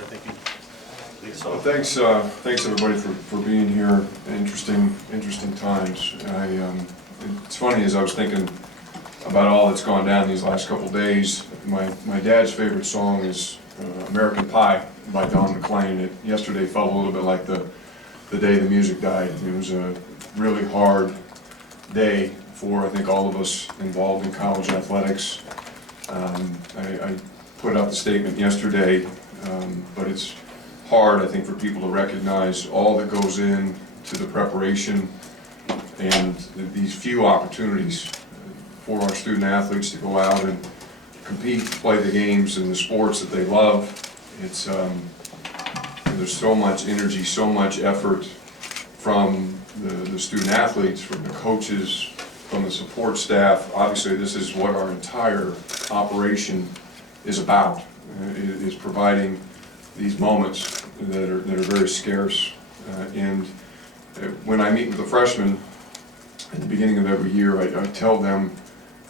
I think you lead us Well, off. thanks everybody for being here. Interesting times. It's funny, as I was thinking about all that's gone down these last couple of days, my dad's favorite song is American Pie by Don McLean. It yesterday felt a little bit like the day the music died. It was a really hard day for, I think, all of us involved in college athletics. I put out the statement yesterday, but it's hard, I think, for people to recognize all that goes in to the preparation and these few opportunities for our student athletes to go out and compete, play the games and the sports that they love. It's there's so much energy, so much effort from the student athletes, from the coaches, from the support staff. Obviously, this is what our entire operation is about, is providing these moments that are very scarce. And when I meet with the freshmen at the beginning of every year, I tell them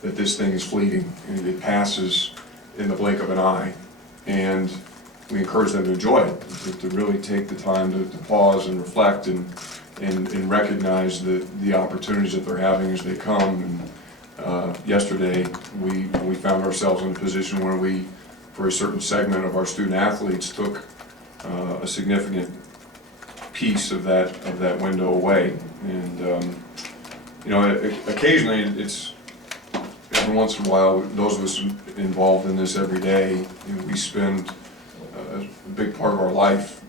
that this thing is fleeting, and it passes in the blink of an eye. And we encourage them to enjoy it, to really take the time to pause and reflect and recognize the opportunities that they're having as they come. And yesterday, we found ourselves in a position where we, for a certain segment of our student athletes, took a significant piece of that window away. And you know, occasionally it's every once in a while, those of us involved in this every day, you know, we spend a big part of our life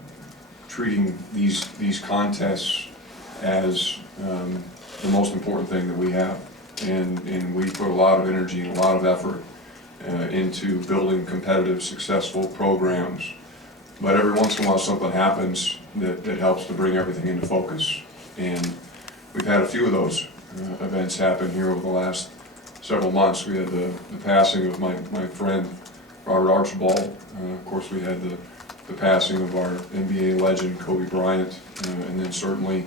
treating these contests as the most important thing that we have, and we put a lot of energy and a lot of effort into building competitive, successful programs. But every once in a while something happens that helps to bring everything into focus. And we've had a few of those events happen here over the last several months. We had the passing of my friend Robert Archibald. Of course, we had the passing of our NBA legend Kobe Bryant. And then certainly,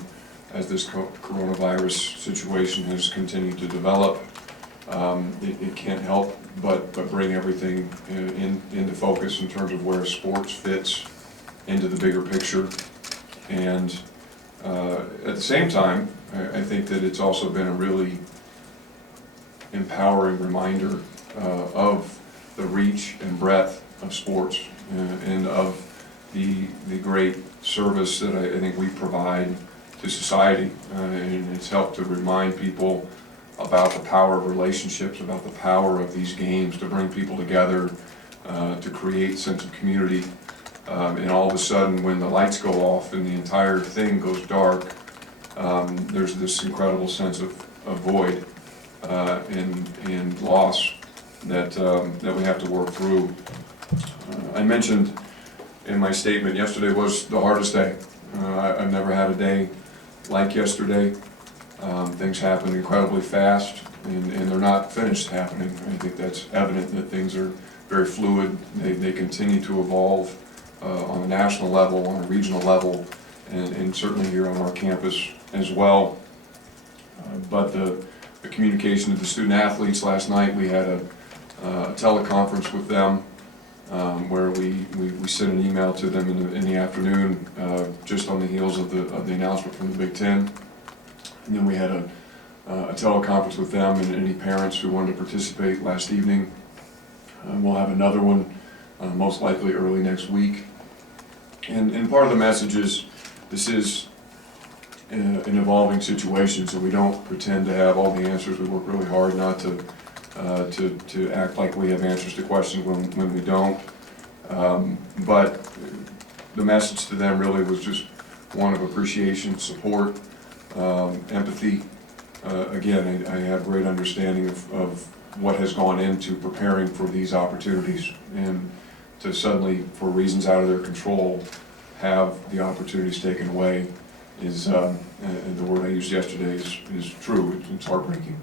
as this coronavirus situation has continued to develop, it can't help but bring everything into focus in terms of where sports fits into the bigger picture. And at the same time, I think that it's also been a really empowering reminder of the reach and breadth of sports and of the great service that I think we provide to society. And it's helped to remind people about the power of relationships, about the power of these games to bring people together, to create a sense of community. And all of a sudden, when the lights go off and the entire thing goes dark, there's this incredible sense of void and loss that we have to work through. I mentioned in my statement, yesterday was the hardest day. I've never had a day like yesterday. Things happen incredibly fast, and they're not finished happening. I think that's evident that things are very fluid. They continue to evolve on a national level, on a regional level, and certainly here on our campus as well. But the communication to the student athletes last night, we had a teleconference with them where we sent an email to them in the afternoon, just on the heels of the announcement from the Big Ten. And then we had a teleconference with them and any parents who wanted to participate last evening. We'll have another one most likely early next week. And part of the message is this is an evolving situation, so we don't pretend to have all the answers. We work really hard not to act like we have answers to questions when we don't. But the message to them really was just one of appreciation, support, empathy. Again, I have great understanding of what has gone into preparing for these opportunities, and to suddenly, for reasons out of their control, have the opportunities taken away is, and the word I used yesterday is true. It's heartbreaking.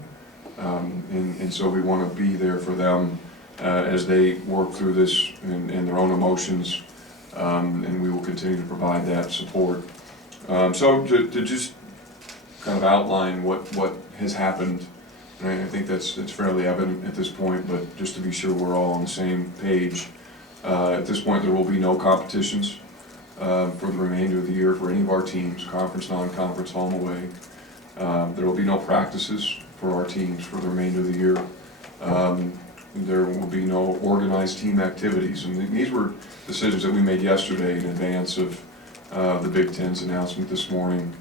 And so we want to be there for them as they work through this and their own emotions, and we will continue to provide that support. So to just kind of outline what has happened, and I think that's fairly evident at this point, but just to be sure we're all on the same page. At this point, there will be no competitions for the remainder of the year for any of our teams, conference, non-conference, home, away. There will be no practices for our teams for the remainder of the year. There will be no organized team activities, and these were decisions that we made yesterday in advance of the Big Ten's announcement this morning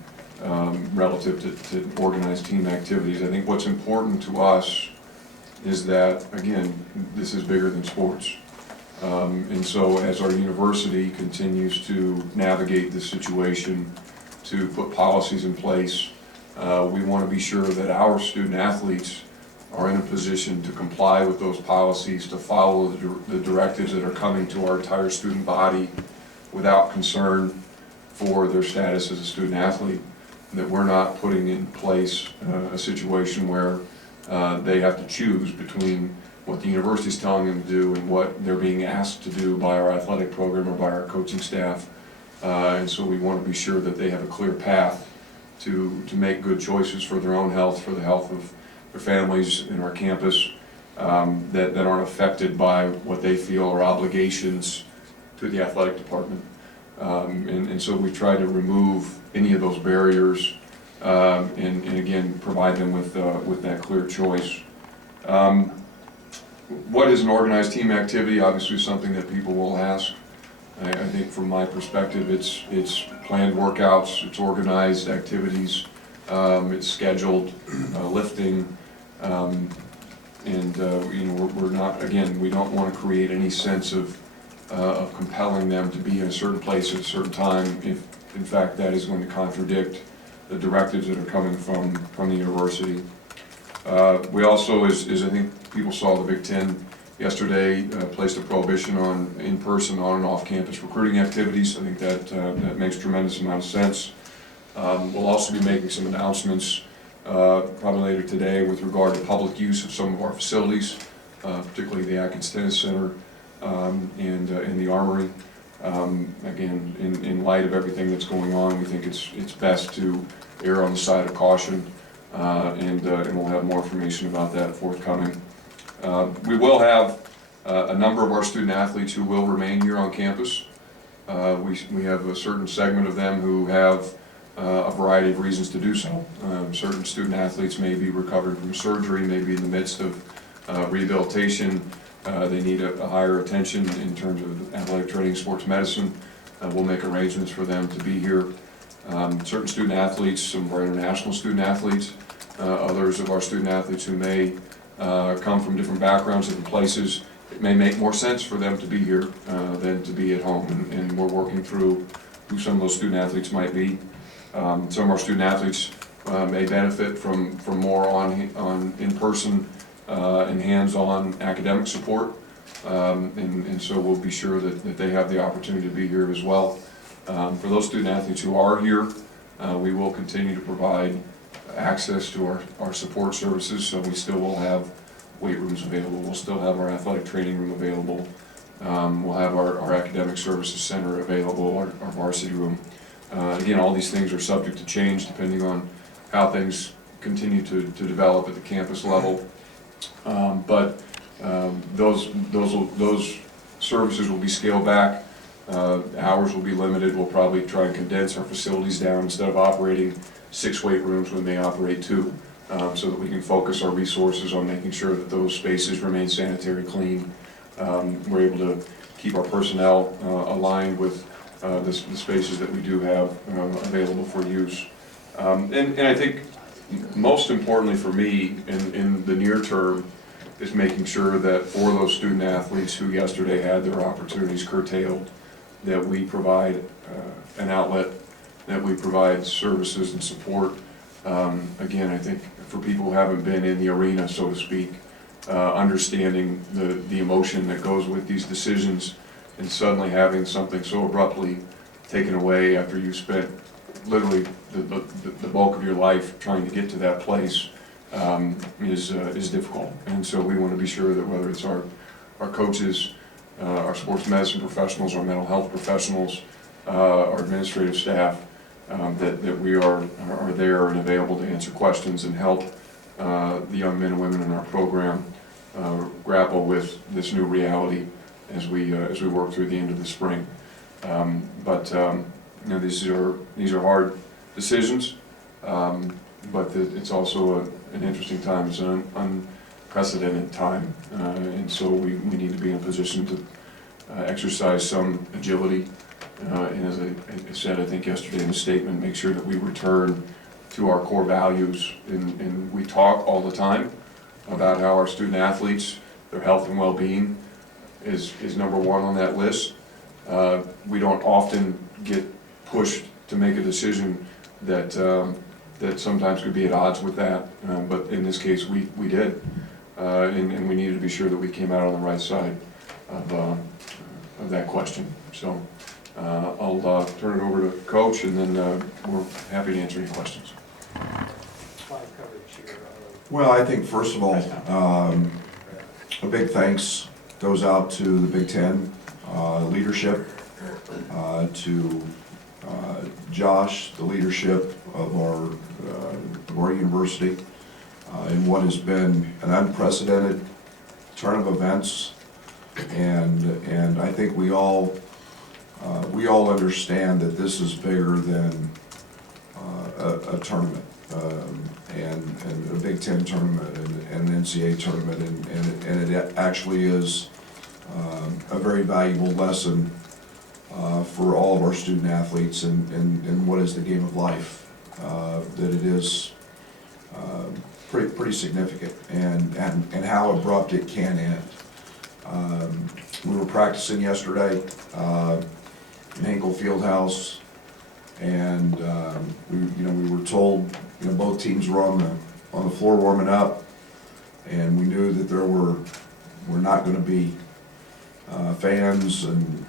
relative to organized team activities. I think what's important to us is that, again, this is bigger than sports. And so as our university continues to navigate this situation, to put policies in place, we want to be sure that our student athletes are in a position to comply with those policies, to follow the directives that are coming to our entire student body without concern for their status as a student athlete, that we're not putting in place a situation where they have to choose between what the university is telling them to do and what they're being asked to do by our athletic program or by our coaching staff. And so we want to be sure that they have a clear path to make good choices for their own health, for the health of their families in our campus, that aren't affected by what they feel are obligations to the athletic department. And so we try to remove any of those barriers and again provide them with that clear choice. What is an organized team activity? Obviously something that people will ask. I think from my perspective it's planned workouts, it's organized activities, it's scheduled lifting, and you know, we're not, again, we don't want to create any sense of compelling them to be in a certain place at a certain time if in fact that is going to contradict the directives that are coming from the university. We also, as I think people saw, the Big Ten yesterday placed a prohibition on in-person, on and off-campus recruiting activities. I think that makes a tremendous amount of sense. We'll also be making some announcements probably later today with regard to public use of some of our facilities, particularly the Atkins Tennis Center and the Armory. Again, in light of everything that's going on, we think it's best to err on the side of caution, and we'll have more information about that forthcoming. We will have a number of our student athletes who will remain here on campus. We have a certain segment of them who have a variety of reasons to do so. Certain student athletes may be recovered from surgery, may be in the midst of rehabilitation. They need a higher attention in terms of athletic training, sports medicine. We'll make arrangements for them to be here. Certain student athletes, some of our international student athletes, others of our student athletes who may come from different backgrounds, different places, it may make more sense for them to be here than to be at home. And we're working through who some of those student athletes might be. Some of our student athletes may benefit from more on in-person and hands-on academic support, and so we'll be sure that they have the opportunity to be here as well. For those student athletes who are here, we will continue to provide access to our support services, so we still will have weight rooms available, we'll still have our athletic training room available, we'll have our academic services center available, our varsity room. Again, all these things are subject to change depending on how things continue to develop at the campus level. But those services will be scaled back, hours will be limited. We'll probably try and condense our facilities down. Instead of operating 6 weight rooms, we may operate 2, so that we can focus our resources on making sure that those spaces remain sanitary, clean. We're able to keep our personnel aligned with the spaces that we do have available for use. And I think most importantly for me in the near term is making sure that for those student athletes who yesterday had their opportunities curtailed, that we provide an outlet, that we provide services and support. Again, I think for people who haven't been in the arena, so to speak, understanding the emotion that goes with these decisions, and suddenly having something so abruptly taken away after you spent literally the bulk of your life trying to get to that place is difficult. And so we want to be sure that whether it's our coaches, our sports medicine professionals, our mental health professionals, our administrative staff, that we are there and available to answer questions and help the young men and women in our program grapple with this new reality as we work through the end of the spring. These are hard decisions, but it's also an interesting time. It's an unprecedented time, and so we need to be in a position to exercise some agility. And as I said, I think yesterday in the statement, make sure that we return to our core values. And we talk all the time about how our student athletes, their health and well-being is number one on that list. We don't often get pushed to make a decision that sometimes could be at odds with that, but in this case we did, and we needed to be sure that we came out on the right side of that question. So I'll turn it over to Coach, and then we're happy to answer any questions. Well, I think first of all, a big thanks goes out to the Big Ten leadership, to Josh, the leadership of our university, in what has been an unprecedented turn of events, and I think we all understand that this is bigger than a tournament, and a Big Ten tournament and an NCAA tournament, and it actually is a very valuable lesson for all of our student athletes in what is the game of life, that it is pretty significant, and how abrupt it can end. We were practicing yesterday in Hinkle Fieldhouse, and we were told both teams were on the floor warming up, and we knew that there were not going to be fans, and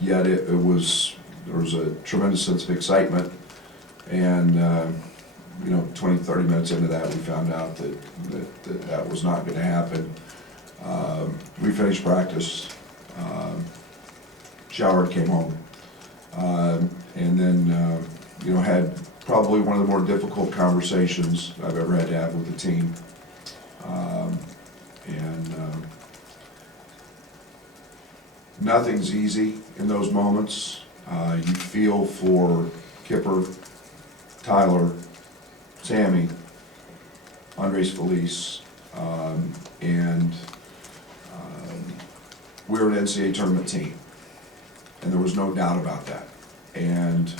yet there was a tremendous sense of excitement, and 20-30 minutes into that we found out that was not going to happen. We finished practice, showered, came home, and then had probably one of the more difficult conversations I've ever had to have with the team, nothing's easy in those moments. You feel for Kipper, Tyler, Sammy, Andres Felice, and we're an NCAA tournament team, and there was no doubt about that. And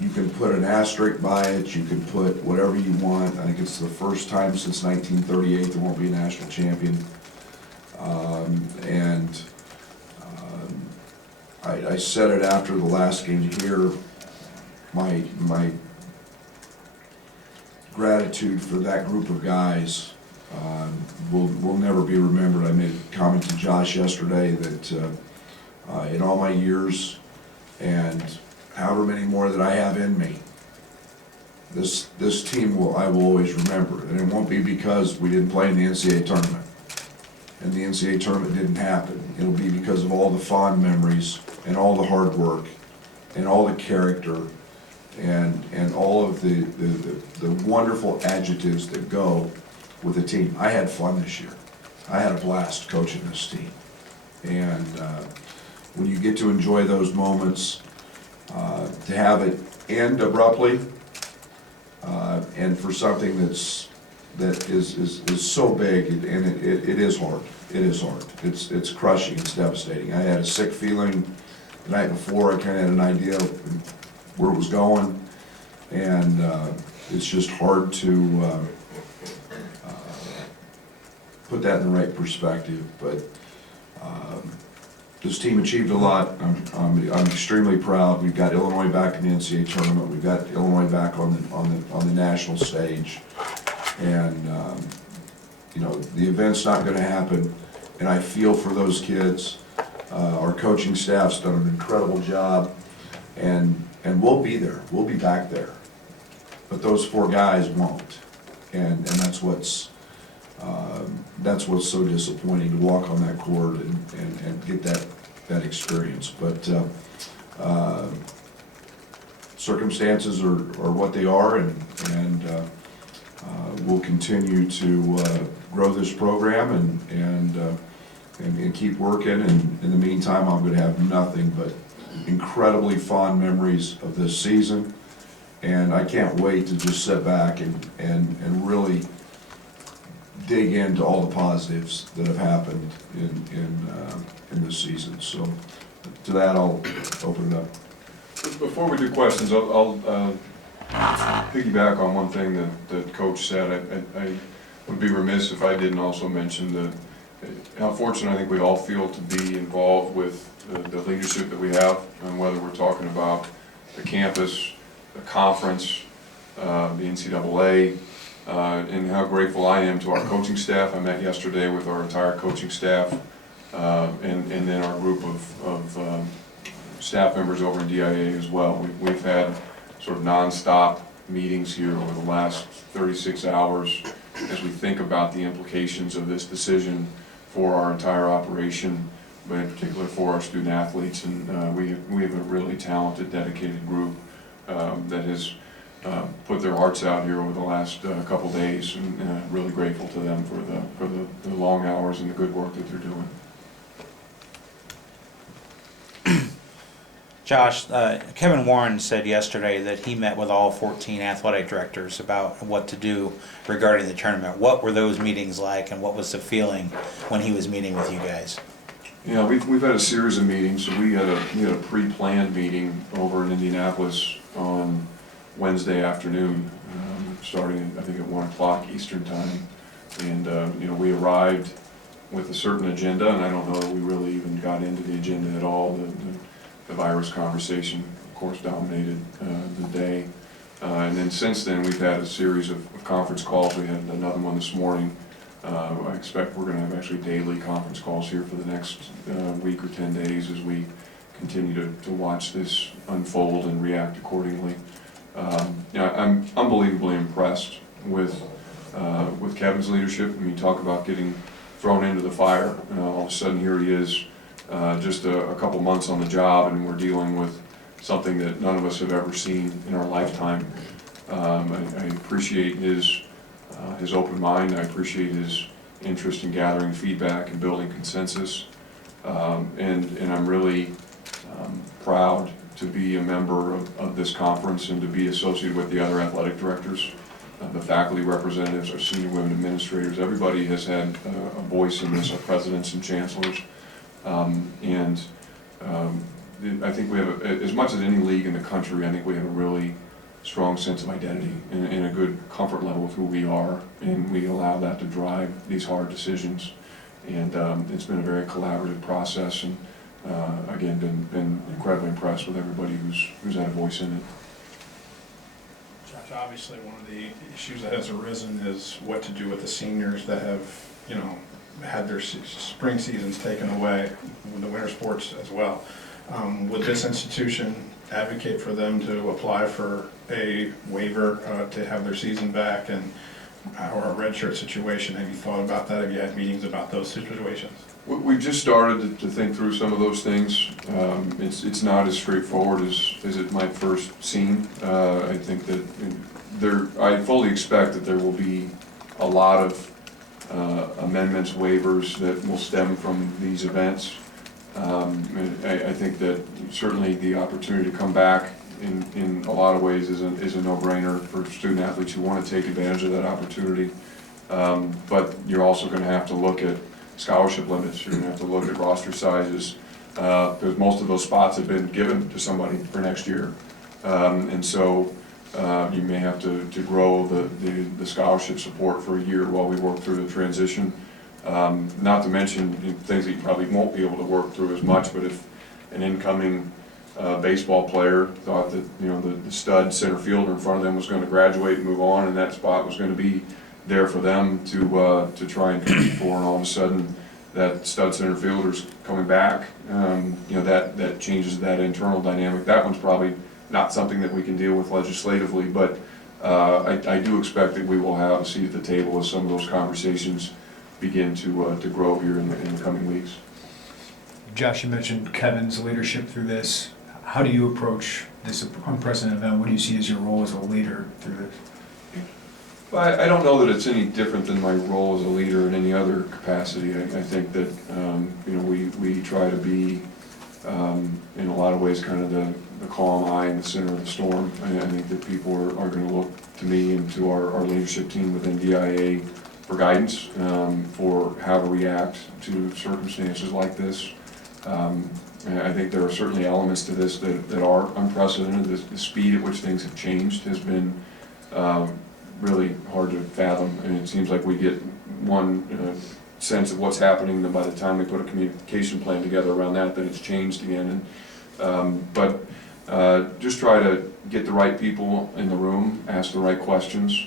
you can put an asterisk by it, you can put whatever you want. I think it's the first time since 1938 there won't be a national champion. I said it after the last game here, my gratitude for that group of guys will never be remembered. I made a comment to Josh yesterday that in all my years, and however many more that I have in me, this team I will always remember. And it won't be because we didn't play in the NCAA tournament and the NCAA tournament didn't happen. It'll be because of all the fond memories and all the hard work and all the character and all of the wonderful adjectives that go with the team. I had fun this year. I had a blast coaching this team. And when you get to enjoy those moments, to have it end abruptly, and for something that is so big, and it is hard. It is hard. It's crushing. It's devastating. I had a sick feeling the night before. I kind of had an idea where it was going, and it's just hard to put that in the right perspective. But this team achieved a lot. I'm extremely proud. We've got Illinois back in the NCAA tournament. We've got Illinois back on the national stage, and the event's not going to happen. And I feel for those kids. Our coaching staff's done an incredible job, and we'll be there. We'll be back there. But those four guys won't, and that's what's so disappointing, to walk on that court and get that experience. But circumstances are what they are, and we'll continue to grow this program and and keep working, and in the meantime, I'm gonna have nothing but incredibly fond memories of this season, and I can't wait to just sit back and really dig into all the positives that have happened in this season. So to that, I'll open it up. Before we do questions, I'll piggyback on one thing that Coach said. I would be remiss if I didn't also mention how fortunate I think we all feel to be involved with the leadership that we have, and whether we're talking about the campus, the conference, the NCAA, and how grateful I am to our coaching staff. I met yesterday with our entire coaching staff, and then our group of staff members over in DIA as well. We've had sort of non-stop meetings here over the last 36 hours as we think about the implications of this decision for our entire operation, but in particular for our student athletes. And we have a really talented, dedicated group that has put their hearts out here over the last couple days, and really grateful to them for the long hours and the good work that they're doing. Josh, Kevin Warren said yesterday that he met with all 14 athletic directors about what to do regarding the tournament. What were those meetings like, and what was the feeling when he was meeting with you guys? Yeah, we've had a series of meetings. So we had a pre-planned meeting over in Indianapolis on Wednesday afternoon, starting I think at 1 o'clock Eastern time, and we arrived with a certain agenda, and I don't know that we really even got into the agenda at all. The virus conversation, of course, dominated the day. And then since then, we've had a series of conference calls. We had another one this morning. I expect we're going to have actually daily conference calls here for the next week or 10 days as we continue to watch this unfold and react accordingly. I'm unbelievably impressed with Kevin's leadership. I mean, talk about getting thrown into the fire. All of a sudden, here he is. Just a couple months on the job, and we're dealing with something that none of us have ever seen in our lifetime. I appreciate his open mind. I appreciate his interest in gathering feedback and building consensus. And I'm really proud to be a member of this conference and to be associated with the other athletic directors, the faculty representatives, our senior women administrators. Everybody has had a voice in this, our presidents and chancellors. I think we have, as much as any league in the country, I think we have a really strong sense of identity and a good comfort level with who we are, and we allow that to drive these hard decisions. And it's been a very collaborative process, and again, been incredibly impressed with everybody who's had a voice in it. Josh, obviously one of the issues that has arisen is what to do with the seniors that have, had their spring seasons taken away, with the winter sports as well. Would this institution advocate for them to apply for a waiver to have their season back, and or a redshirt situation? Have you thought about that? Have you had meetings about those situations? We've just started to think through some of those things. It's not as straightforward as it might first seem. I think that I fully expect that there will be a lot of amendments, waivers that will stem from these events. I think that certainly the opportunity to come back in a lot of ways is a no-brainer for student athletes who want to take advantage of that opportunity. But you're also going to have to look at scholarship limits. You're going to have to look at roster sizes, because most of those spots have been given to somebody for next year. And so you may have to grow the scholarship support for a year while we work through the transition. Not to mention things that you probably won't be able to work through as much, but if an incoming baseball player thought that the stud center fielder in front of them was going to graduate and move on, and that spot was going to be there for them to try and compete for, and all of a sudden that stud center fielder's coming back, that changes that internal dynamic. That one's probably not something that we can deal with legislatively, but I do expect that we will have a seat at the table as some of those conversations begin to grow here in the coming weeks. Josh, you mentioned Kevin's leadership through this. How do you approach this unprecedented event? What do you see as your role as a leader through this? I don't know that it's any different than my role as a leader in any other capacity. I think that, you know, we try to be, in a lot of ways, kind of the calm eye in the center of the storm. I think that people are going to look to me and to our leadership team within DIA for guidance, for how to react to circumstances like this. And I think there are certainly elements to this that are unprecedented. The speed at which things have changed has been really hard to fathom, and it seems like we get one sense of what's happening, then by the time we put a communication plan together around that, then it's changed again. But just try to get the right people in the room, ask the right questions,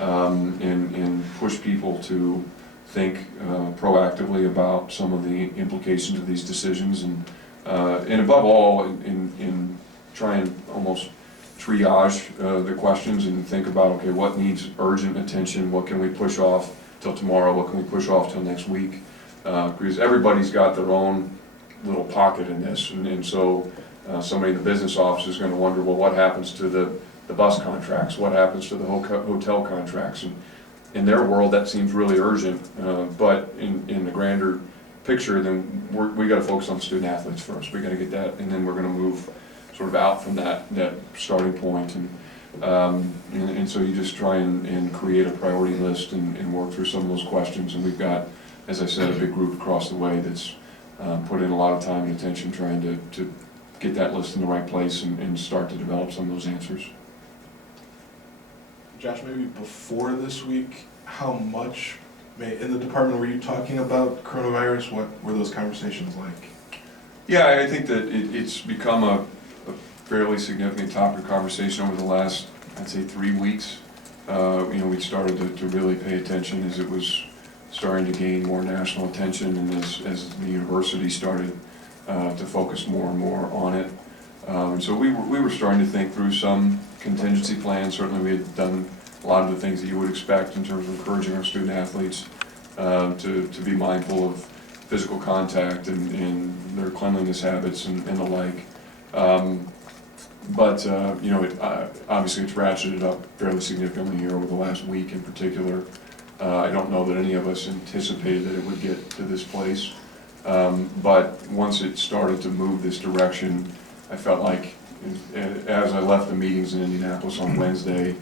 and push people to think proactively about some of the implications of these decisions, and above all, in try and almost triage the questions and think about, okay, what needs urgent attention, what can we push off till tomorrow, what can we push off till next week, because everybody's got their own little pocket in this, and so somebody in the business office is going to wonder, well, what happens to the bus contracts, what happens to the hotel contracts, and in their world that seems really urgent, but in the grander picture, then we got to focus on the student athletes first. We got to get that, and then we're going to move sort of out from that starting point, and so you just try and create a priority list and work through some of those questions. And we've got, as I said, a big group across the way that's put in a lot of time and attention trying to get that list in the right place and start to develop some of those answers. Josh, maybe before this week, how much, in the department, were you talking about coronavirus? What were those conversations like? Yeah, I think that it's become a fairly significant topic of conversation over the last, I'd say, 3 weeks. You know, we started to really pay attention as it was starting to gain more national attention, and as the university started to focus more and more on it. And so we were starting to think through some contingency plans. Certainly we had done a lot of the things that you would expect in terms of encouraging our student athletes to be mindful of physical contact and their cleanliness habits and the like. But you know, obviously it's ratcheted up fairly significantly here over the last week in particular. I don't know that any of us anticipated that it would get to this place. But once it started to move this direction, I felt like, as I left the meetings in Indianapolis on Wednesday,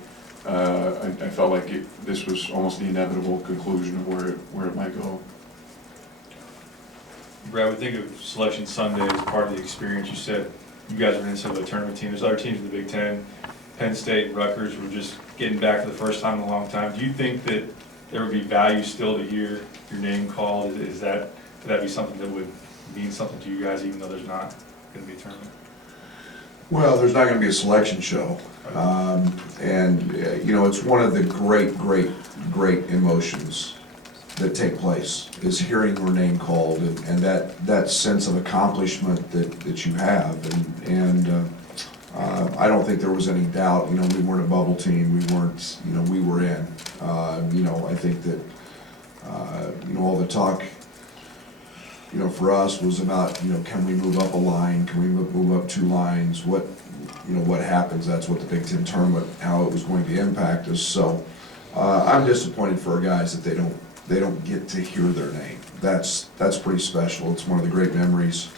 I felt like this was almost the inevitable conclusion of where it might go. Brad, we think of Selection Sunday as part of the experience. You said you guys are an NCAA tournament team. There's other teams in the Big Ten. Penn State and Rutgers were just getting back for the first time in a long time. Do you think that there would be value still to hear your name called? Could that be something that would mean something to you guys, even though there's not going to be a tournament? Well, there's not going to be a selection show, and you know, it's one of the great emotions that take place is hearing your name called, and that sense of accomplishment that you have, and I don't think there was any doubt. You know, we weren't a bubble team. We weren't. You know, we were in. You know, I think that you know, all the talk, you know, for us was about, you know, can we move up a line? Can we move up 2 lines? What, you know, what happens? That's what the Big Ten tournament, how it was going to impact us. So I'm disappointed for our guys that they don't get to hear their name. That's pretty special. It's one of the great memories.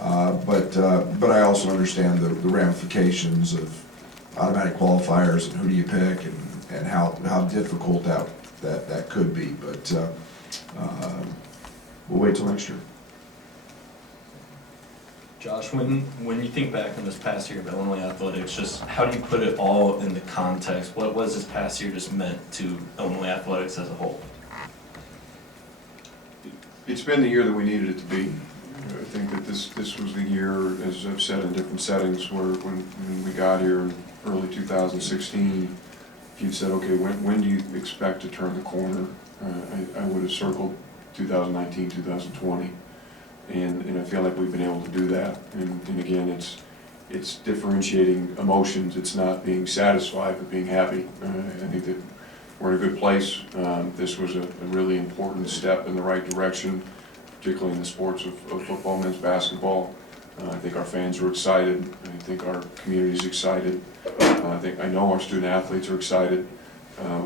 But I also understand the ramifications of automatic qualifiers and who do you pick and how difficult that could be. But we'll wait till next year. Josh, when you think back on this past year of Illinois athletics, just how do you put it all in the context? What was this past year just meant to Illinois athletics as a whole? It's been the year that we needed it to be. I think that this was the year, as I've said in different settings, where when we got here in early 2016, if you'd said, okay, when do you expect to turn the corner? I would have circled 2019, 2020. And I feel like we've been able to do that. And again, it's differentiating emotions. It's not being satisfied, but being happy. I think that we're in a good place. This was a really important step in the right direction, particularly in the sports of football, men's basketball. I think our fans are excited. I think our community is excited. I know our student athletes are excited.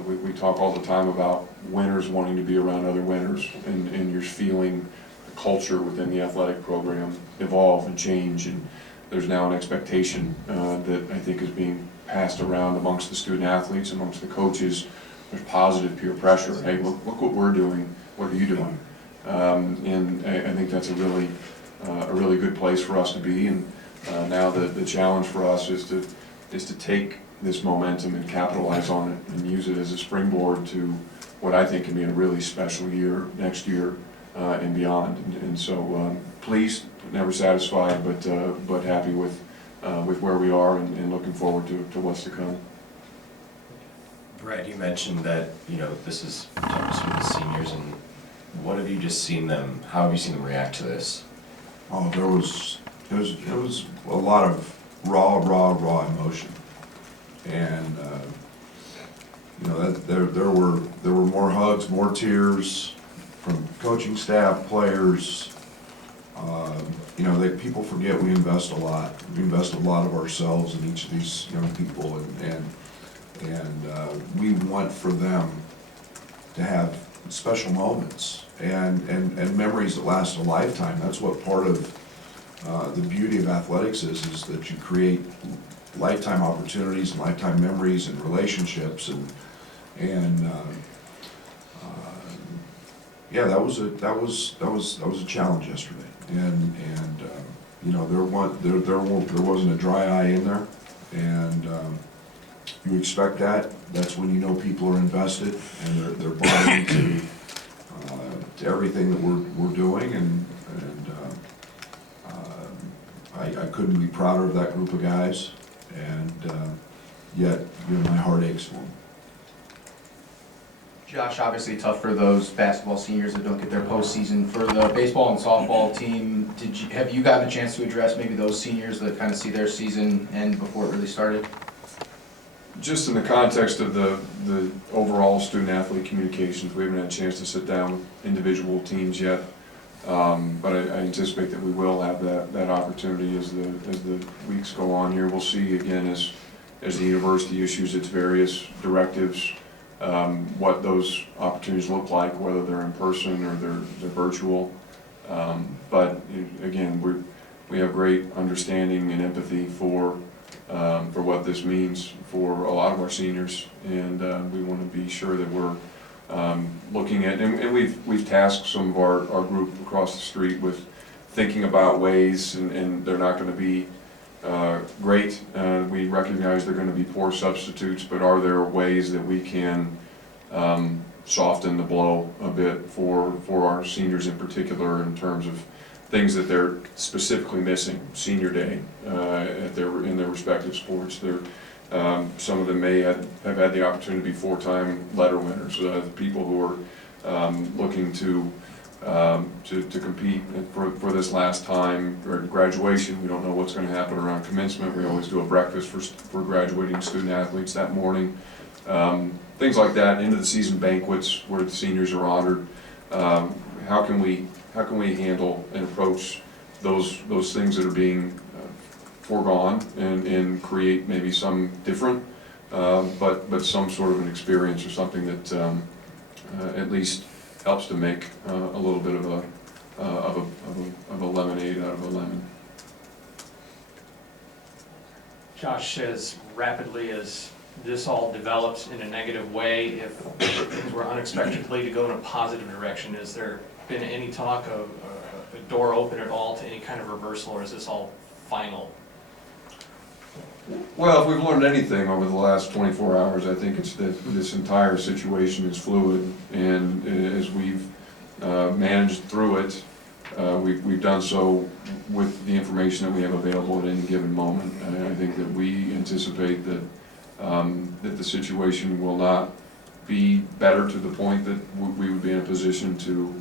We talk all the time about winners wanting to be around other winners, and you're feeling the culture within the athletic program evolve and change, and there's now an expectation that I think is being passed around amongst the student athletes, amongst the coaches. There's positive peer pressure. Hey, look what we're doing. What are you doing? And I think that's a really good place for us to be. And now the challenge for us is to take this momentum and capitalize on it and use it as a springboard to what I think can be a really special year next year and beyond. And so pleased, never satisfied, but happy with where we are and looking forward to what's to come. Brad, you mentioned that, this is toughest for the seniors, and what have you just seen them, how have you seen them react to this? Oh, there was a lot of raw emotion. And, there were more hugs, more tears from coaching staff, players. People forget we invest a lot. We invest a lot of ourselves in each of these young people, and we want for them to have special moments and memories that last a lifetime. That's what part of the beauty of athletics is that you create lifetime opportunities and lifetime memories and relationships, yeah, that was a challenge yesterday, and there wasn't a dry eye in there, and you expect that. That's when you know people are invested and they're bought into to everything that we're doing, and I couldn't be prouder of that group of guys, and yet my heart aches for them. Josh, obviously tough for those basketball seniors that don't get their postseason. For the baseball and softball team, have you gotten a chance to address maybe those seniors that kind of see their season end before it really started? Just in the context of the overall student-athlete communications, we haven't had a chance to sit down with individual teams yet, but I anticipate that we will have that opportunity as the weeks go on here. We'll see again as the university issues its various directives, what those opportunities look like, whether they're in person or they're virtual. But again, we have great understanding and empathy for what this means for a lot of our seniors, and we want to be sure that we're looking at, and we've tasked some of our group across the street with thinking about ways, and they're not going to be great. We recognize they're going to be poor substitutes, but are there ways that we can soften the blow a bit for our seniors in particular, in terms of things that they're specifically missing senior day in their respective sports? Some of them may have had the opportunity to be four-time letter winners, people who are looking to compete for this last time, or graduation. We don't know what's going to happen around commencement. We always do a breakfast for graduating student athletes that morning. Things like that, end of the season banquets where the seniors are honored. How can we handle and approach those things that are being foregone and create maybe some different, but some sort of an experience or something that at least helps to make a little bit of a lemonade out of a lemon. Josh, as rapidly as this all develops in a negative way, if things were unexpectedly to go in a positive direction, has there been any talk of a door open at all to any kind of reversal, or is this all final? Well, if we've learned anything over the last 24 hours, I think it's that this entire situation is fluid, and as we've managed through it, we've done so with the information that we have available at any given moment. And I think that we anticipate that the situation will not be better to the point that we would be in a position to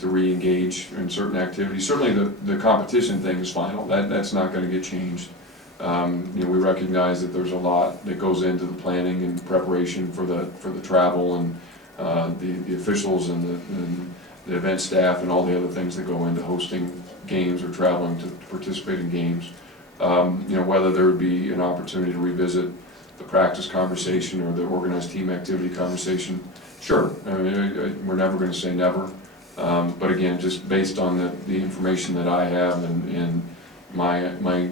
re-engage in certain activities. Certainly the competition thing is final. That's not going to get changed. We recognize that there's a lot that goes into the planning and preparation for the travel and the officials and the event staff and all the other things that go into hosting games or traveling to participate in games. Whether there would be an opportunity to revisit the practice conversation or the organized team activity conversation, sure. I mean, we're never gonna say never. But again, just based on the information that I have and my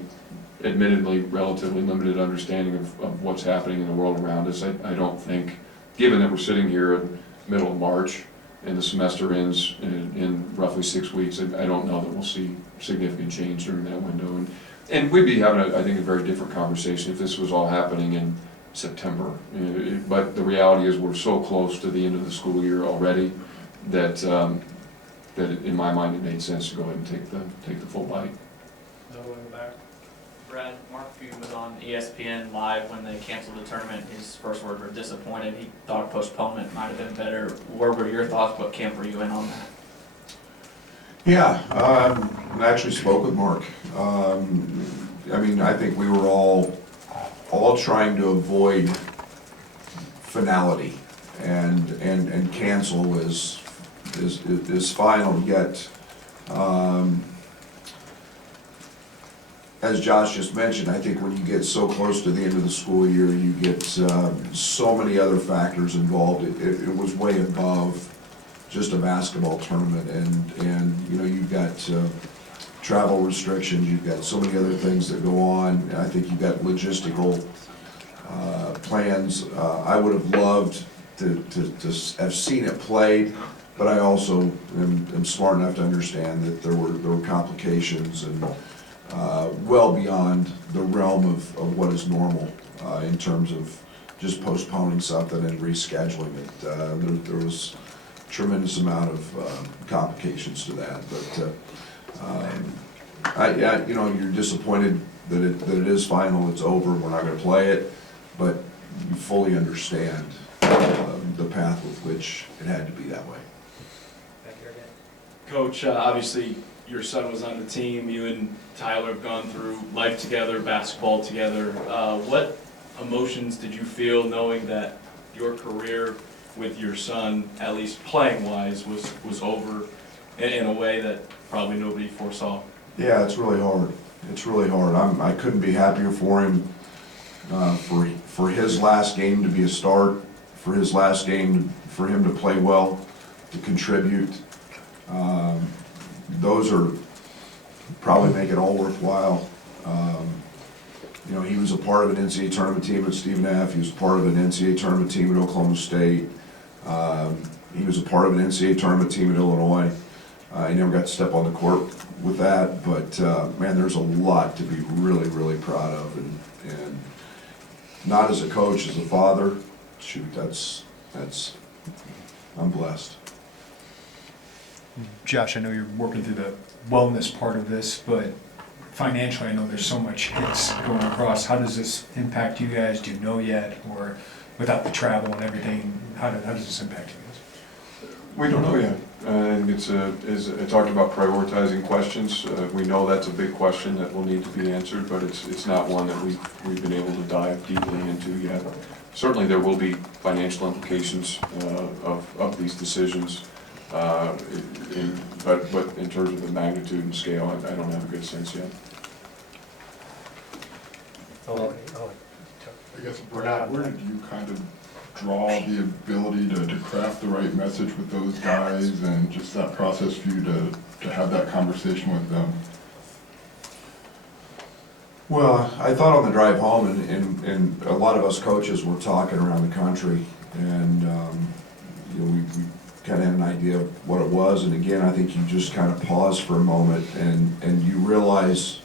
admittedly relatively limited understanding of what's happening in the world around us, I don't think, given that we're sitting here in middle of March and the semester ends in roughly 6 weeks, I don't know that we'll see significant change during that window. And we'd be having, I think, a very different conversation if this was all happening in September. But the reality is we're so close to the end of the school year already that, that in my mind it made sense to go ahead and take the full bite. Brad, Mark Few was on ESPN Live when they canceled the tournament. His first words were disappointed. He thought a postponement might have been better. What were your thoughts? What camp were you in on that? Yeah, I actually spoke with Mark. I mean, I think we were all trying to avoid finality and cancel is final, yet as Josh just mentioned, I think when you get so close to the end of the school year, you get so many other factors involved. It was way above just a basketball tournament, and you know, you've got travel restrictions, you've got so many other things that go on. I think you've got logistical plans. I would have loved to have seen it played, but I also am smart enough to understand that there were complications and well beyond the realm of what is normal in terms of just postponing something and rescheduling it. There was a tremendous amount of complications to that, but you know, you're disappointed that it is final, it's over, we're not going to play it, but you fully understand the path with which it had to be that way. Coach, obviously your son was on the team. You and Tyler have gone through life together, basketball together. What emotions did you feel knowing that your career with your son, at least playing-wise, was over in a way that probably nobody foresaw? Yeah, it's really hard. It's really hard. I couldn't be happier for him, for his last game to be a start, for his last game for him to play well, to contribute. Those are probably make it all worthwhile. You know, he was a part of an NCAA tournament team at Stephen F. He was part of an NCAA tournament team at Oklahoma State. He was a part of an NCAA tournament team at Illinois. He never got to step on the court with that, but man, there's a lot to be really, really proud of, and not as a coach, as a father. Shoot, I'm blessed. Josh, I know you're working through the wellness part of this, but financially, I know there's so much hits going across. How does this impact you guys? Do you know yet? Or without the travel and everything, how does this impact you guys? We don't know yet. And as I talked about prioritizing questions, we know that's a big question that will need to be answered, but it's not one that we've been able to dive deeply into yet. Certainly there will be financial implications of these decisions. But in terms of the magnitude and scale, I don't have a good sense yet. I guess, Brad, where did you kind of draw the ability to craft the right message with those guys, and just that process for you to have that conversation with them? Well, I thought on the drive home, and a lot of us coaches were talking around the country, and you know, we kind of had an idea of what it was, and again, I think you just kind of pause for a moment and you realize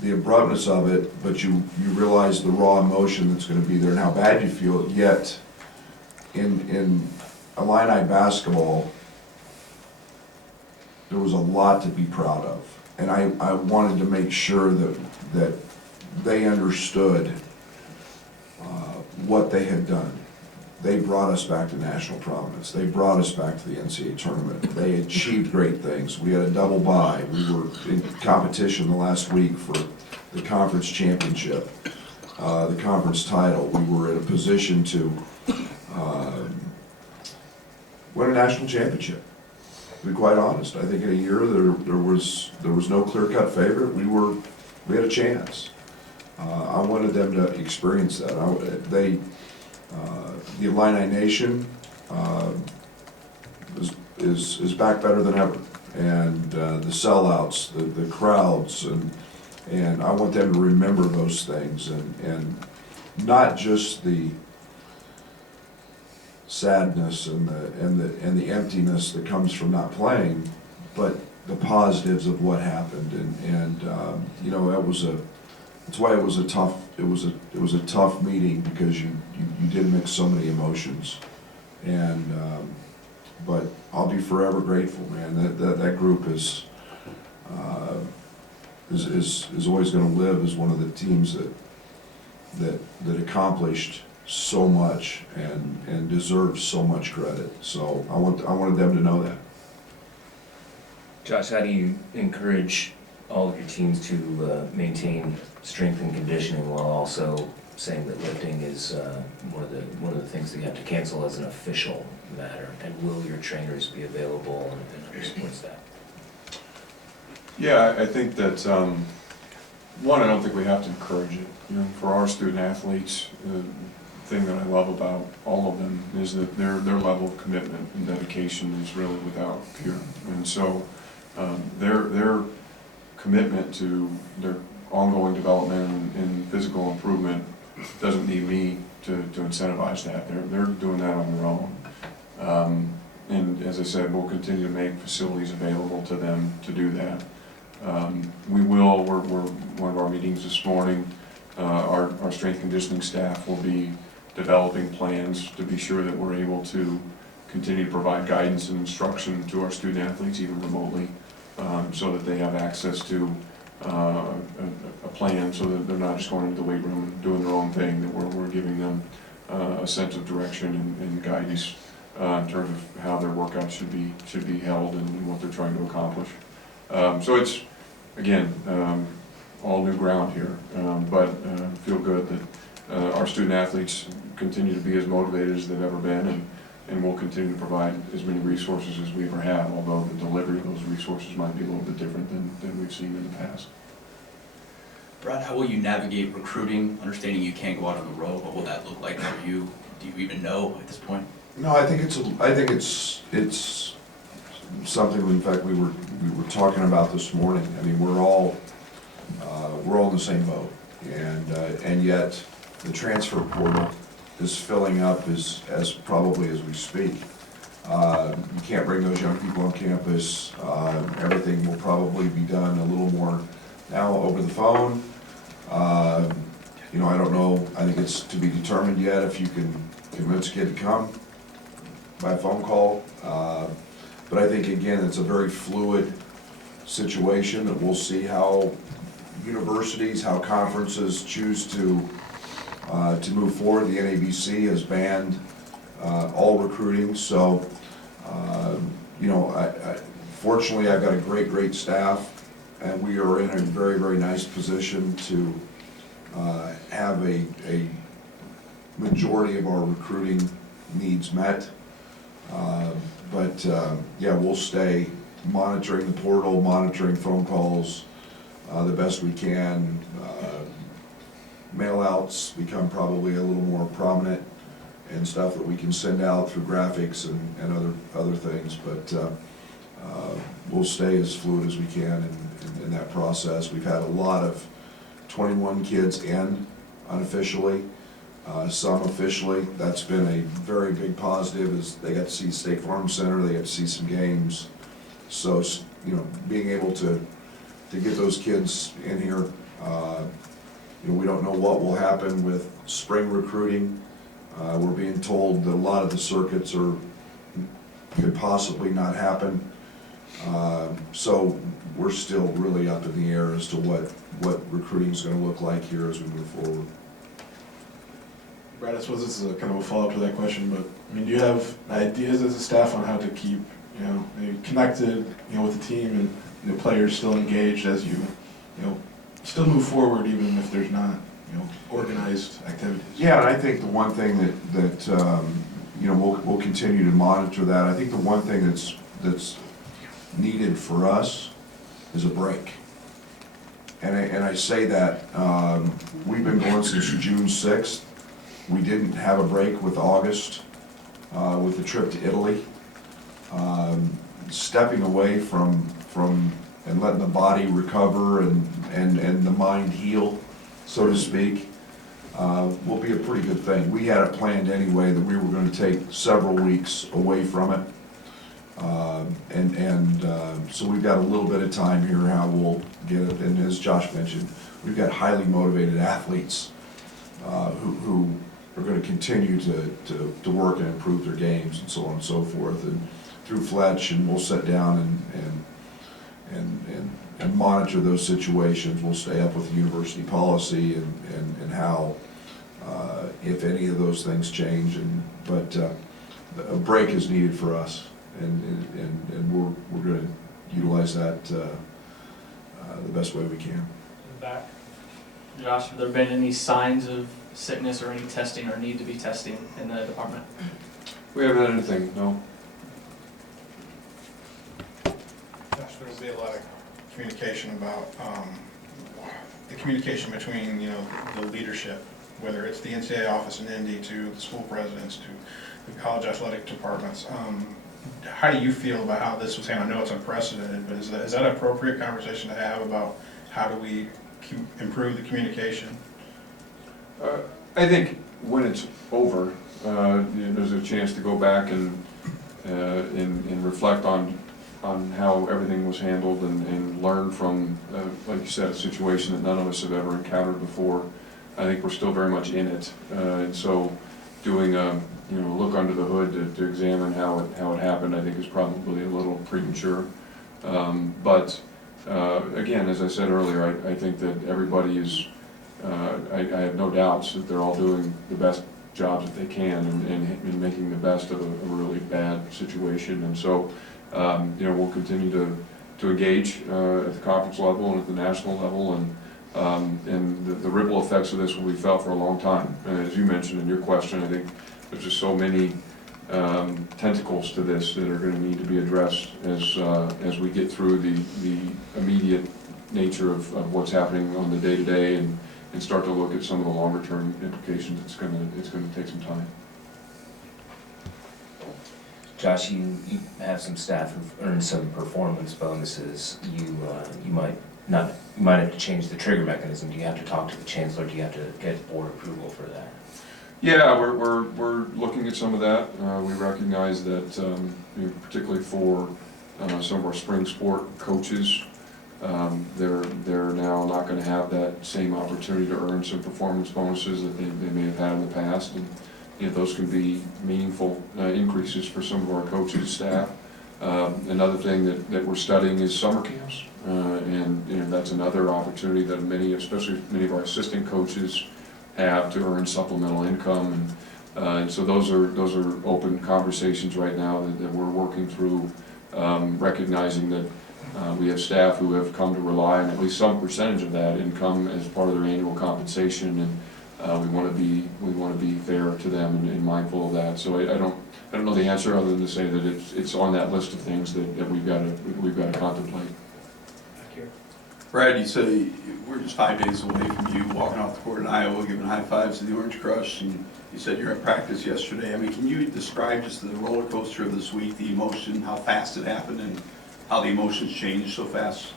the abruptness of it, but you realize the raw emotion that's going to be there and how bad you feel. Yet in Illini basketball, there was a lot to be proud of, and I wanted to make sure that they understood what they had done. They brought us back to national prominence. They brought us back to the NCAA tournament. They achieved great things. We had a double bye. We were in competition the last week for the conference championship, the conference title. We were in a position to win a national championship. To be quite honest, I think in a year there was no clear-cut favorite. We had a chance. I wanted them to experience that. The Illini Nation is back better than ever, and the sellouts, the crowds, and I want them to remember those things, and not just the sadness and the emptiness that comes from not playing, but the positives of what happened, and you know, that's why it was a tough meeting, because you did mix so many emotions, and but I'll be forever grateful, man. That group is always going to live as one of the teams that accomplished so much and deserves so much credit. So I wanted them to know that. Josh, how do you encourage all of your teams to maintain strength and conditioning while also saying that lifting is one of the things that you have to cancel as an official matter? And will your trainers be available and your support staff? Yeah, I think that, one, I don't think we have to encourage it. You know, for our student athletes, the thing that I love about all of them is that their level of commitment and dedication is really without peer. And so their commitment to their ongoing development and physical improvement doesn't need me to incentivize that. They're doing that on their own. And as I said, we'll continue to make facilities available to them to do that. We're one of our meetings this morning, our strength conditioning staff will be developing plans to be sure that we're able to continue to provide guidance and instruction to our student athletes, even remotely, so that they have access to a plan, so that they're not just going into the weight room and doing their own thing, that we're giving them a sense of direction and guidance in terms of how their workouts should be held and what they're trying to accomplish. So it's, again, all new ground here, but feel good that our student athletes continue to be as motivated as they've ever been, and we'll continue to provide as many resources as we ever have, although the delivery of those resources might be a little bit different than we've seen in the past. Brad, how will you navigate recruiting, understanding you can't go out on the road? What will that look like for you? Do you even know at this point? No, I think it's something, in fact, we were talking about this morning. I mean, we're all in the same boat, and yet the transfer portal is filling up as probably as we speak. You can't bring those young people on campus. Everything will probably be done a little more now over the phone. You know, I don't know, I think it's to be determined yet if you can convince a kid to come by phone call. But I think, again, it's a very fluid situation that we'll see how universities, how conferences choose to move forward. The NABC has banned all recruiting, so you know, fortunately I've got a great staff, and we are in a very nice position to have a majority of our recruiting needs met. But yeah, we'll stay monitoring the portal, monitoring phone calls the best we can. Mail-outs become probably a little more prominent, and stuff that we can send out through graphics and other things, but we'll stay as fluid as we can in that process. We've had a lot of 21 kids in unofficially, some officially. That's been a very big positive, is they got to see State Farm Center, they got to see some games. So, you know, being able to get those kids in here, you know, we don't know what will happen with spring recruiting. We're being told that a lot of the circuits could possibly not happen. So we're still really up in the air as to what recruiting is going to look like here as we move forward. Brad, I suppose this is a kind of a follow-up to that question, but I mean, do you have ideas as a staff on how to keep, you know, connected, you know, with the team, and the players still engaged as you know, still move forward even if there's not, you know, organized activities? Yeah, and I think the one thing that you know, we'll continue to monitor that. I think the one thing that's needed for us is a break. and I say that, we've been going since June 6th. We didn't have a break with August, with the trip to Italy. Stepping away from and letting the body recover and the mind heal, so to speak, will be a pretty good thing. We had it planned anyway that we were going to take several weeks away from it. So we've got a little bit of time here how we'll get it. And as Josh mentioned, we've got highly motivated athletes who are going to continue to work and improve their games and so on and so forth. And through Fletch, and we'll sit down and monitor those situations. We'll stay up with the university policy and how, if any of those things change. But a break is needed for us, and we're going to utilize that the best way we can. Back. Josh, have there been any signs of sickness or any testing or need to be testing in the department? We haven't had anything, no. Josh, there will be a lot of communication about the communication between, the leadership, whether it's the NCAA office in Indy to the school presidents to the college athletic departments. How do you feel about how this was handled? I know it's unprecedented, but is that an appropriate conversation to have about how do we improve the communication? I think when it's over, there's a chance to go back and reflect on how everything was handled and learn from, like you said, a situation that none of us have ever encountered before. I think we're still very much in it, and so doing a look under the hood to examine how it happened, I think is probably a little premature. But again, as I said earlier, I think that everybody is. I have no doubts that they're all doing the best jobs that they can and making the best of a really bad situation. And so, we'll continue to engage at the conference level and at the national level, and the ripple effects of this will be felt for a long time. And as you mentioned in your question, I think there's just so many tentacles to this that are going to need to be addressed as we get through the immediate nature of what's happening on the day-to-day and start to look at some of the longer-term implications. It's going to take some time. Josh, you have some staff who've earned some performance bonuses. You might have to change the trigger mechanism. Do you have to talk to the chancellor? Do you have to get board approval for that? Yeah, we're looking at some of that. We recognize that, particularly for some of our spring sport coaches, they're now not going to have that same opportunity to earn some performance bonuses that they may have had in the past, and those can be meaningful increases for some of our coaches, staff. Another thing that we're studying is summer camps, and that's another opportunity that especially many of our assistant coaches have to earn supplemental income, and so those are open conversations right now that we're working through, recognizing that we have staff who have come to rely on at least some percentage of that income as part of their annual compensation, and we want to be fair to them and mindful of that. So I don't know the answer other than to say that it's on that list of things that we've got to contemplate. Brad, you say we're just 5 days away from you walking off the court in Iowa, giving high fives to the Orange Crush, and you said you're at practice yesterday. I mean, can you describe just the roller coaster of this week, the emotion, how fast it happened, and how the emotions changed so fast?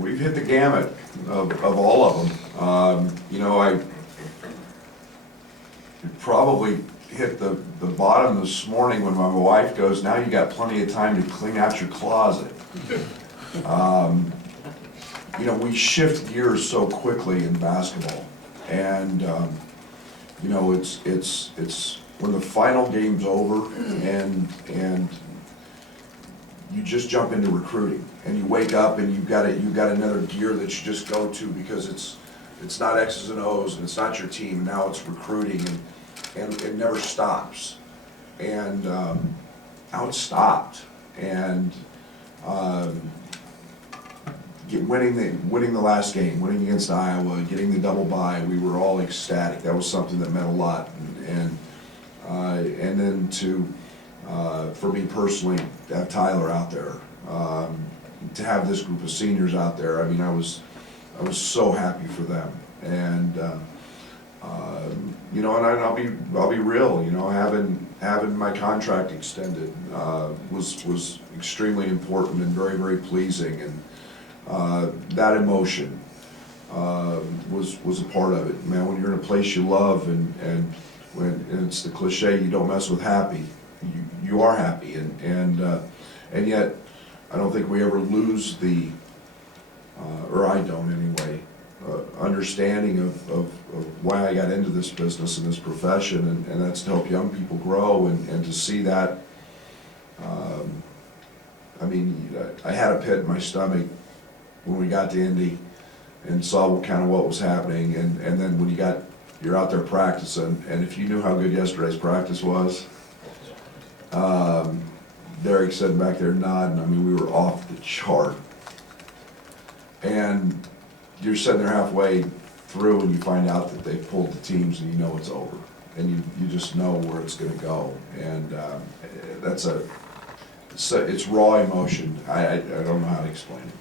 We've hit the gamut of all of them. I probably hit the bottom this morning when my wife goes, "Now you got plenty of time to clean out your closet." We shift gears so quickly in basketball, and it's when the final game's over and you just jump into recruiting, and you wake up and you've got another gear that you just go to because it's not X's and O's and it's not your team. Now it's recruiting, and it never stops. And now it's stopped, and winning the last game, winning against Iowa, getting the double bye, we were all ecstatic. That was something that meant a lot, and then for me personally, to have Tyler out there, to have this group of seniors out there. I mean, I was I was so happy for them. And, you know, and I'll be real, you know, having my contract extended, was extremely important and very, very pleasing. And, that emotion, was a part of it. Man, when you're in a place you love and it's the cliche, you don't mess with happy, you are happy. And yet, I don't think we ever lose the, or I don't anyway, understanding of why I got into this business and this profession, and that's to help young people grow and to see that. I mean, I had a pit in my stomach when we got to Indy and saw what was happening, and then when you're out there practicing, and if you knew how good yesterday's practice was, Derek sitting back there nodding, I mean, we were off the chart. And you're sitting there halfway through and you find out that they pulled the teams and you know it's over. And you just know where it's gonna go. And it's raw emotion. I don't know how to explain it.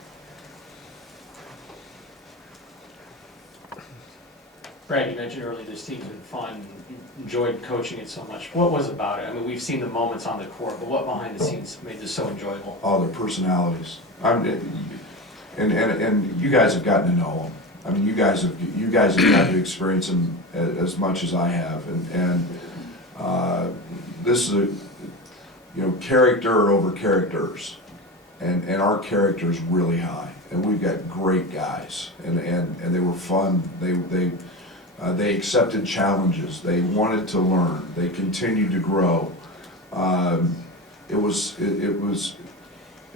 Brad, you mentioned earlier this team's been fun, you enjoyed coaching it so much. What was it about it? I mean, we've seen the moments on the court, but what behind the scenes made this so enjoyable? Oh, their personalities. And you guys have gotten to know them. I mean, you guys have gotten to experience them as much as I have. This is character over characters, and our character is really high. And we've got great guys, and they were fun. They accepted challenges. They wanted to learn. They continued to grow.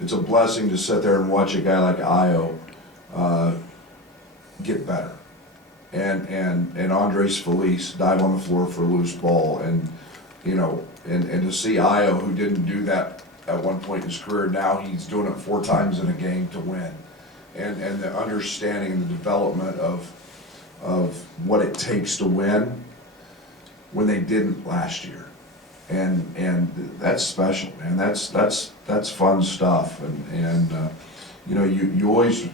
It's a blessing to sit there and watch a guy like Io get better, and Andres Felice dive on the floor for a loose ball, and to see Io, who didn't do that at one point in his career, now he's doing it 4 times in a game to win, and the understanding and the development of what it takes to win when they didn't last year. And that's special, man. That's fun stuff. And you always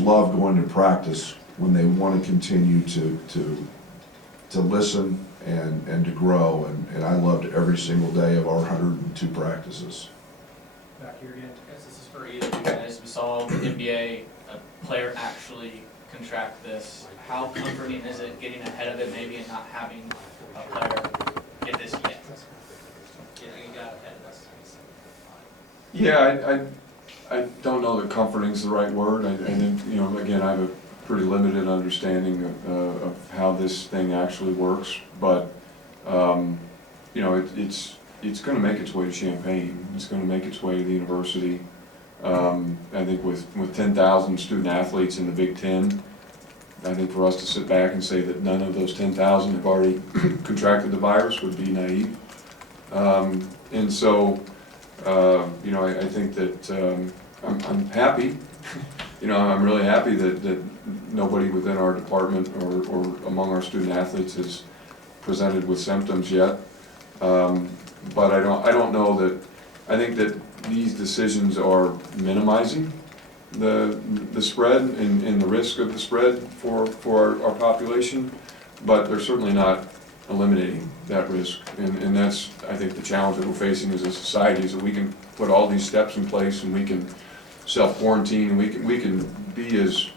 love going to practice when they want to continue to listen and to grow. And I loved every single day of our 102 practices. Back here again. I guess this is for either of you guys. We saw the NBA, a player actually contract this. How comforting is it getting ahead of it maybe and not having a player get this yet? You got ahead of us. Yeah, I don't know that comforting is the right word. I think, again, I have a pretty limited understanding of how this thing actually works, but it's going to make its way to Champaign. It's going to make its way to the university. I think with 10,000 student athletes in the Big Ten, I think for us to sit back and say that none of those 10,000 have already contracted the virus would be naive. And so, I think that I'm happy. I'm really happy that nobody within our department or among our student athletes has presented with symptoms yet. But I don't know that. I think that these decisions are minimizing the spread and the risk of the spread for our population, but they're certainly not eliminating that risk. And that's, I think, the challenge that we're facing as a society, is that we can put all these steps in place and we can self-quarantine, and we can be as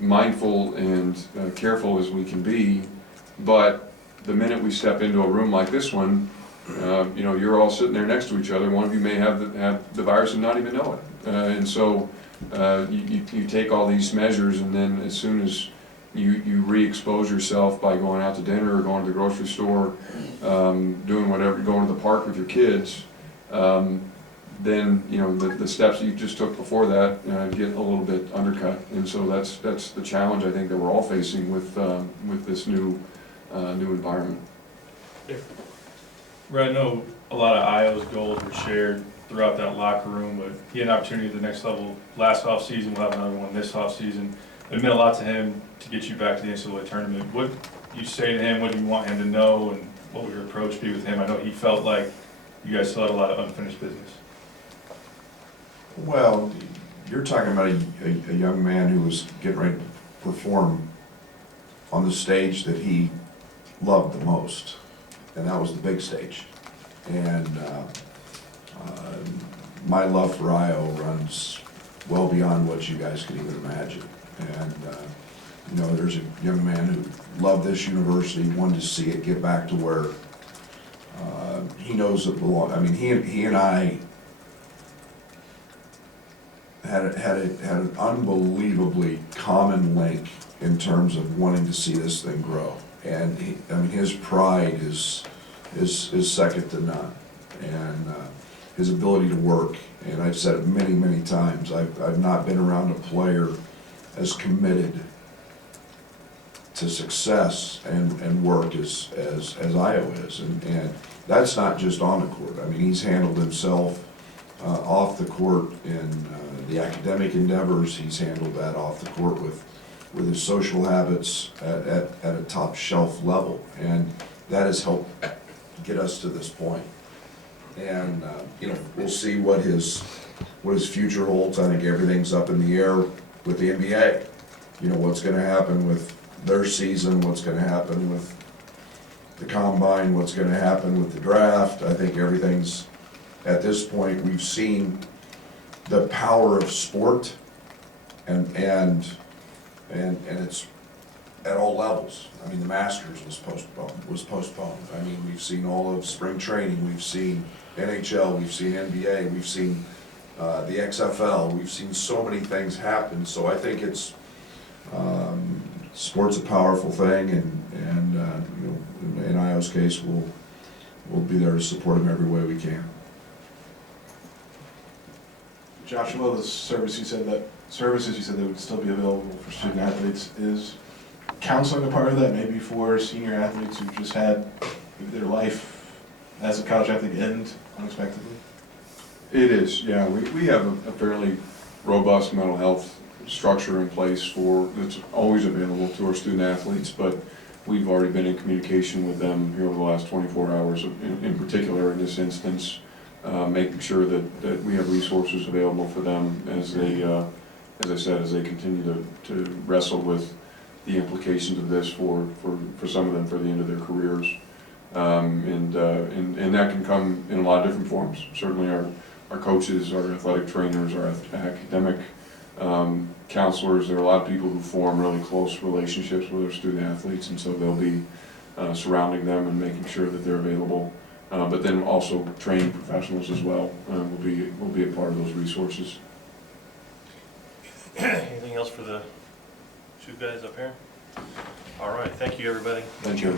mindful and careful as we can be, but the minute we step into a room like this one, you're all sitting there next to each other. One of you may have the virus and not even know it. And so you take all these measures, and then as soon as you re-expose yourself by going out to dinner or going to the grocery store, doing whatever, going to the park with your kids, then the steps that you just took before that get a little bit undercut. And so that's the challenge, I think, that we're all facing with this new environment. Right, I know a lot of Io's goals were shared throughout that locker room, but he had an opportunity at the next level last offseason. We'll have another one this offseason. It meant a lot to him to get you back to the NCAA tournament. What you say to him? What do you want him to know? And what would your approach be with him? I know he felt like you guys still had a lot of unfinished business. Well, you're talking about a young man who was getting ready to perform on the stage that he loved the most, and that was the big stage. And my love for IO runs well beyond what you guys could even imagine. And you know, there's a young man who loved this university, wanted to see it get back to where he knows it belongs. I mean, he and I had an unbelievably common link in terms of wanting to see this thing grow. And I mean, his pride is second to none, and his ability to work. And I've said it many, many times. I've not been around a player as committed to success and work as Io is, and that's not just on the court. I mean, he's handled himself off the court in the academic endeavors. He's handled that off the court with his social habits at a top shelf level, and that has helped get us to this point. And you know, we'll see what his future holds. I think everything's up in the air with the NBA. You know, what's going to happen with their season, what's going to happen with the combine, what's going to happen with the draft. I think everything's, at this point, we've seen the power of sport, and it's at all levels. I mean, the Masters was postponed. I mean, we've seen all of spring training, we've seen NHL, we've seen NBA, we've seen the XFL, we've seen so many things happen. So I think it's sport's a powerful thing, and you know, in Io's case, we'll be there to support him every way we can. Josh, one of the services you said that would still be available for student athletes. Is counseling a part of that, maybe for senior athletes who've just had their life as a college athlete end unexpectedly? It is, yeah. We have a fairly robust mental health structure in place that's always available to our student athletes, but we've already been in communication with them here over the last 24 hours, in particular in this instance, making sure that we have resources available for them as they, as I said, as they continue to wrestle with the implications of this for some of them for the end of their careers. And that can come in a lot of different forms. Certainly our coaches, our athletic trainers, our academic counselors, there are a lot of people who form really close relationships with our student athletes, and so they'll be surrounding them and making sure that they're available. But then also training professionals as well will be a part of those resources. Anything else for the two guys up here? All right, thank you, everybody. Thank you.